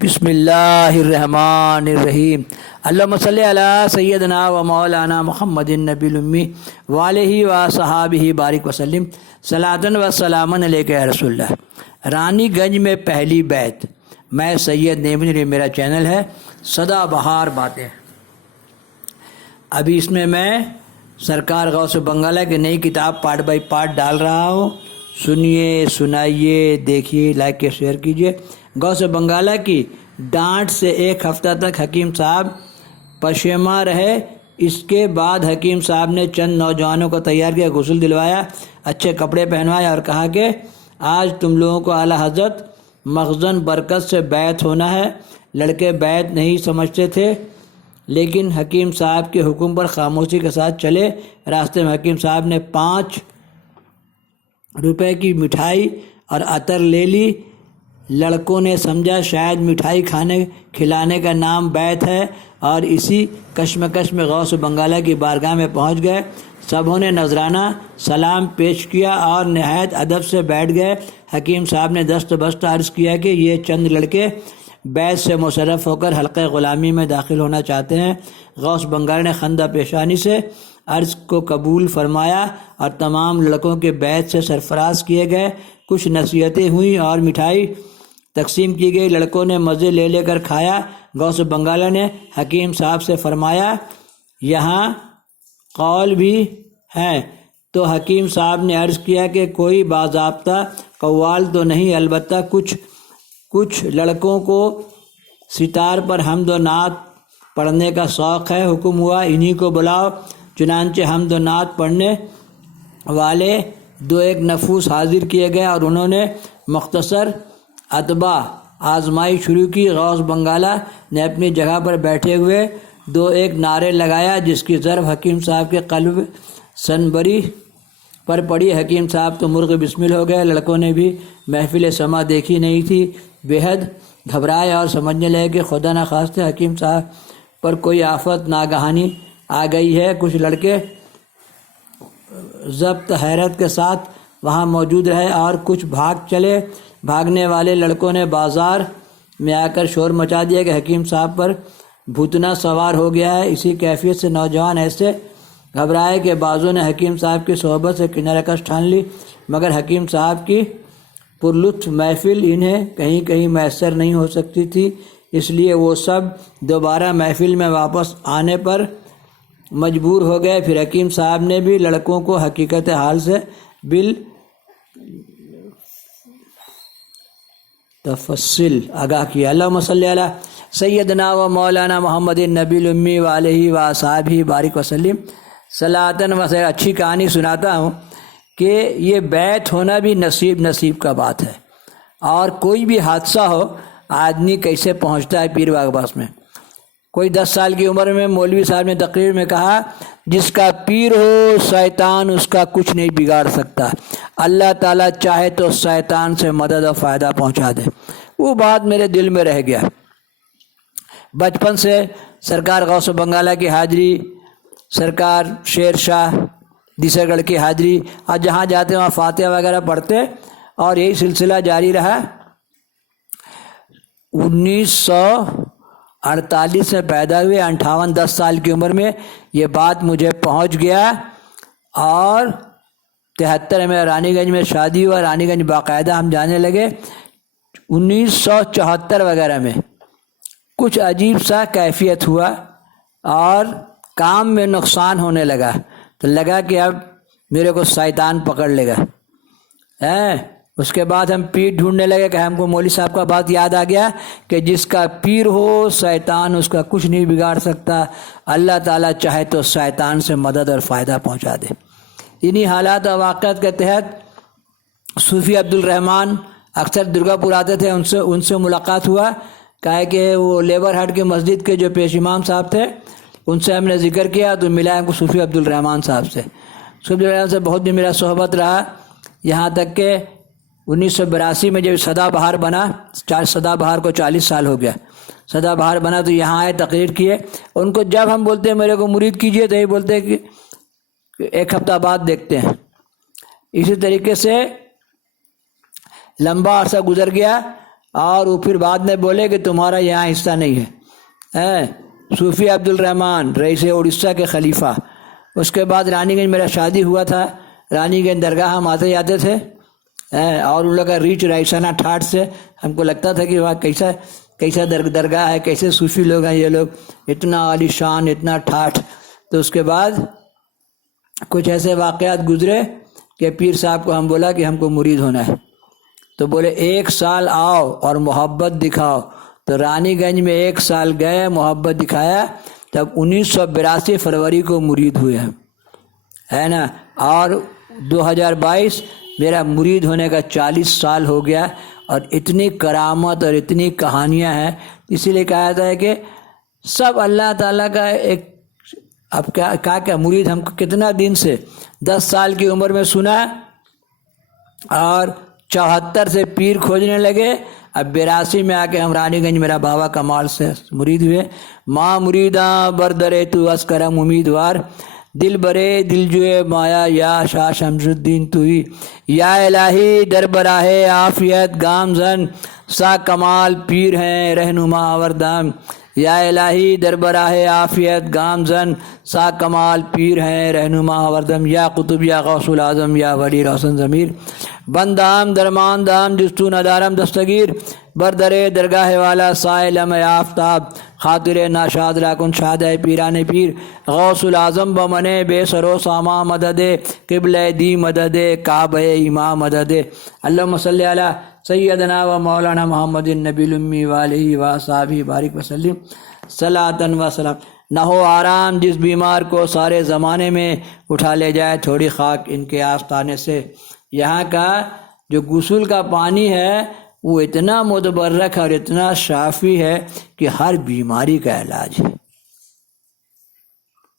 بسم اللہ الرحمن الرحیم اللہم صلی علی سیدنا و مولانا محمد النبی الامی وآلہ و صحابہ بارک وسلم صلاۃ و سلام علیک یا رسول اللہ۔ رانی گنج میں پہلی بیت۔ میں سید نیمجی، میرا چینل ہے سدا بہار باتیں۔ ابھی اس میں سرکار غوث بنگالہ کی نئی کتاب پارٹ بائی پارٹ ڈال رہا ہوں، سنیے، سنائیے، دیکھیے، لائک کے شیئر کیجیے۔ غوث بنگالہ کی ڈانٹ سے ایک ہفتہ تک حکیم صاحب پشیماں رہے۔ اس کے بعد حکیم صاحب نے چند نوجوانوں کو تیار کیا، غسل دلوایا، اچھے کپڑے پہنوائے اور کہا کہ آج تم لوگوں کو اعلیٰ حضرت مخزن برکت سے بیعت ہونا ہے۔ لڑکے بیعت نہیں سمجھتے تھے، لیکن حکیم صاحب کے حکم پر خاموشی کے ساتھ چلے۔ راستے میں حکیم صاحب نے 5 روپے کی مٹھائی اور عطر لے لی۔ لڑکوں نے سمجھا شاید مٹھائی کھلانے کا نام بیعت ہے، اور اسی کشمکش میں غوث بنگالہ کی بارگاہ میں پہنچ گئے۔ سبھوں نے نذرانہ سلام پیش کیا اور نہایت ادب سے بیٹھ گئے۔ حکیم صاحب نے دست بست عرض کیا کہ یہ چند لڑکے بیعت سے مشرف ہو کر حلقہ غلامی میں داخل ہونا چاہتے ہیں۔ غوث بنگالہ نے خندہ پیشانی سے عرض کو قبول فرمایا اور تمام لڑکوں کے بیعت سے سرفراز کیے گئے۔ کچھ نصیحتیں ہوئیں اور مٹھائی تقسیم کی گئی۔ لڑکوں نے مزے لے کر کھایا۔ غوث بنگالہ نے حکیم صاحب سے فرمایا یہاں قول بھی ہے؟ تو حکیم صاحب نے عرض کیا کہ کوئی باضابطہ قوال تو نہیں، البتہ کچھ لڑکوں کو ستار پر حمد و نعت پڑھنے کا شوق ہے۔ حکم ہوا انہی کو بلاؤ۔ چنانچہ حمد و نعت پڑھنے والے 2 نفوس حاضر کیے گئے اور انہوں نے مختصر اتباع آزمائی شروع کی۔ غوث بنگالہ نے اپنی جگہ پر بیٹھے ہوئے 2 نعرے لگایا، جس کی ضرب حکیم صاحب کے قلب سنبری پر پڑی۔ حکیم صاحب تو مرغ بسمل ہو گئے۔ لڑکوں نے بھی محفل سما دیکھی نہیں تھی، بے حد گھبرائے اور سمجھنے لگے کہ خدا نخواستہ حکیم صاحب پر کوئی آفت ناگہانی آ گئی ہے۔ کچھ لڑکے ضبط حیرت کے ساتھ وہاں موجود رہے اور کچھ بھاگ چلے۔ بھاگنے والے لڑکوں نے بازار میں آ کر شور مچا دیا کہ حکیم صاحب پر بھوتنا سوار ہو گیا ہے۔ اسی کیفیت سے نوجوان ایسے گھبرائے کہ بعضوں نے حکیم صاحب کی صحبت سے کنارہ کش ٹھان لی، مگر حکیم صاحب کی پرلطف محفل انہیں کہیں میسر نہیں ہو سکتی تھی، اس لیے وہ سب دوبارہ محفل میں واپس آنے پر مجبور ہو گئے۔ پھر حکیم صاحب نے بھی لڑکوں کو حقیقت حال سے تفصیل آگاہ کیا۔ اللہم صلی علی سیدنا و مولانا محمد النبی الامی وآلہ و صحابہ بارک وسلم صلاۃ و سلام۔ اچھی کہانی سناتا ہوں کہ یہ بیعت ہونا بھی نصیب کا بات ہے، اور کوئی بھی حادثہ ہو آدمی کیسے پہنچتا ہے پیر باغ باس میں۔ کوئی 10 سال کی عمر میں مولوی صاحب نے تقریر میں کہا جس کا پیر ہو شیطان اس کا کچھ نہیں بگاڑ سکتا، اللہ تعالیٰ چاہے تو شیطان سے مدد اور فائدہ پہنچا دے۔ وہ بات میرے دل میں رہ گیا۔ بچپن سے سرکار غوث بنگالہ کی حاضری، سرکار شیر شاہ دیسر گڑھ کی حاضری، اور جہاں جاتے وہاں فاتحہ وغیرہ پڑھتے، اور یہی سلسلہ جاری رہا۔ 1948 میں پیدا ہوئے، 58 10 سال کی عمر میں یہ بات مجھے پہنچ گیا، اور 73 میں رانی گنج میں شادی ہوا۔ رانی گنج باقاعدہ ہم جانے لگے۔ 1974 وغیرہ میں کچھ عجیب سا کیفیت ہوا اور کام میں نقصان ہونے لگا، تو لگا کہ اب میرے کو شیطان پکڑ لے گا۔ اس کے بعد ہم پیر ڈھونڈنے لگے کہ ہم کو مولوی صاحب کا بات یاد آ گیا کہ جس کا پیر ہو شیطان اس کا کچھ نہیں بگاڑ سکتا، اللہ تعالیٰ چاہے تو شیطان سے مدد اور فائدہ پہنچا دے۔ انہی حالات و واقعات کے تحت صوفی عبدالرحمن اکثر درگا پور آتے تھے، ان سے ملاقات ہوا۔ کہا کہ وہ لیبر ہٹ کے مسجد کے جو پیش امام صاحب تھے ان سے ہم نے ذکر کیا تو ملا ہم کو صوفی عبدالرحمن صاحب سے۔ صوفی عبدالرحمن سے بہت دن میرا صحبت رہا، یہاں تک کہ 1982 میں جب سدا بہار بنا، سدا بہار کو 40 سال ہو گیا، سدا بہار بنا تو یہاں آئے، تقریر کیے۔ ان کو جب ہم بولتے ہیں میرے کو مرید کیجئے تو یہ بولتے ہیں کہ 1 ہفتہ بعد دیکھتے ہیں۔ اسی طریقے سے لمبا عرصہ گزر گیا اور وہ پھر بعد میں بولے کہ تمہارا یہاں حصہ نہیں ہے. صوفی عبد الرحمن رئیس اڑیسہ کے خلیفہ. اس کے بعد رانی گنج میرا شادی ہوا تھا. رانی گنج درگاہ ہم آتے جاتے تھے اور ان لوگ کا ریچ رائسانہ ٹھاٹ سے ہم کو لگتا تھا کہ وہاں کیسا درگاہ ہے, کیسے صوفی لوگ ہیں یہ لوگ, اتنا عالی شان, اتنا ٹھاٹ. تو اس کے بعد کچھ ایسے واقعات گزرے کہ پیر صاحب کو ہم بولا کہ ہم کو مرید ہونا ہے. تو بولے 1 سال آؤ اور محبت دکھاؤ. تو رانی گنج میں 1 سال گئے, محبت دکھایا, تب 1982 فروری کو مرید ہوئے ہیں, ہے نا. اور 2022 میرا مرید ہونے کا 40 سال ہو گیا. اور اتنی کرامت اور اتنی کہانیاں ہیں. اسی لیے کہا جاتا ہے کہ سب اللہ تعالیٰ کا ایک, اب کیا مرید ہم کو کتنا دن سے 10 سال کی عمر میں سنا اور 74 سے پیر کھوجنے لگے. اب 82 میں آ کے ہم رانی گنج میرا بابا کمال سے مرید ہوئے. ماں مریداں بردرے تو اس کرم امیدوار, دل برے دل جوئے مایا یا شاہ شمس الدین تو ہی, یا الہی در براہ عافیت گامزن سا کمال پیر ہیں رہنما آوردام. یا الہی در براہ عافیت گامزن سا کمال پیر ہیں رہنما آوردم. یا قطب یا غوث العظم یا ولی روشن ضمیر, بندام درمان دام جستو ندارم دستگیر, بردرے درگاہ والا سائلم آفتاب, خاطر ناشاد راکن شاد پیران پیر, غوث العظم بمنے بے سرو ساما مدد, قبل دی مدد, کعبہ امام مدد. اللہم صلی علی سیدنا و مولانا محمد النبی الامی والہ وصحبہ بارک وسلم صلاۃ و سلام. نہ ہو آرام جس بیمار کو سارے زمانے میں اٹھا لے جائے تھوڑی خاک ان کے آستانے سے. یہاں کا جو غسل کا پانی ہے وہ اتنا متبرک اور اتنا شافی ہے کہ ہر بیماری کا علاج ہے.